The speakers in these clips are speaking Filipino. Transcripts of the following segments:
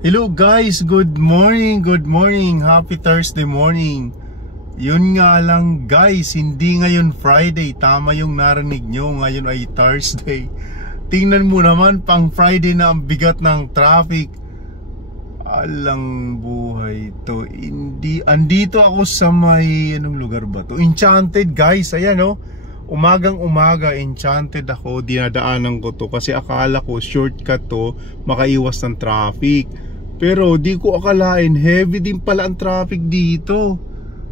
Hello guys, good morning, happy Thursday morning. Yun nga lang guys, hindi ngayon Friday, tama yung narinig nyo, ngayon ay Thursday. Tingnan mo naman, pang Friday na ang bigat ng traffic. Alang buhay to. Andito ako sa may, anong lugar ba to? Enchanted guys, ayan oh. Umagang umaga, Enchanted ako, dinadaanan ko to kasi akala ko shortcut to, makaiwas ng traffic. Pero di ko akalain, heavy din pala ang traffic dito.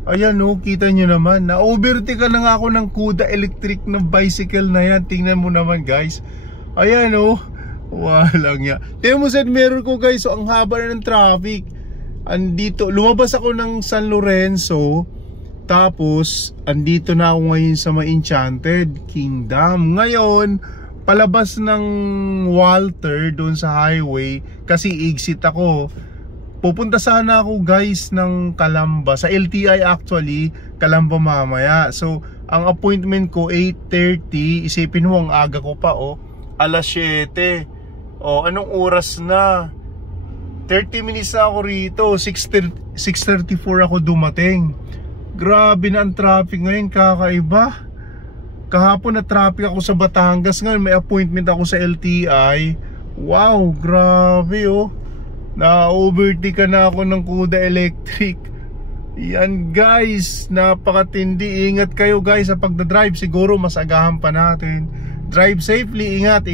Ayan oh, kita nyo naman, na-overtake na nga ako ng Kuda electric na bicycle na yan. Tingnan mo naman guys. Ayan oh, walang ya. Tingnan mo saan meron ko guys, so ang haba na ng traffic. Andito, lumabas ako ng San Lorenzo. Tapos, andito na ako ngayon sa may Enchanted Kingdom. Ngayon, palabas ng Walter doon sa highway kasi exit ako. Pupunta sana ako guys ng Calamba, sa LTI actually, Calamba mamaya. So ang appointment ko 8:30, isipin mo ang aga ko pa oh, alas 7. Oh, anong oras na? 30 minutes na ako rito, 6:34 ako dumating. Grabe na ang traffic ngayon, kakaiba. Kahapon na traffic ako sa Batangas, ngayon may appointment ako sa LTI. Wow, grabe oh. Na-overtake na ako ng Kuda electric. Yan guys, napakatindi. Ingat kayo guys sa pagdadrive. Siguro mas agahan pa natin. Drive safely, ingat.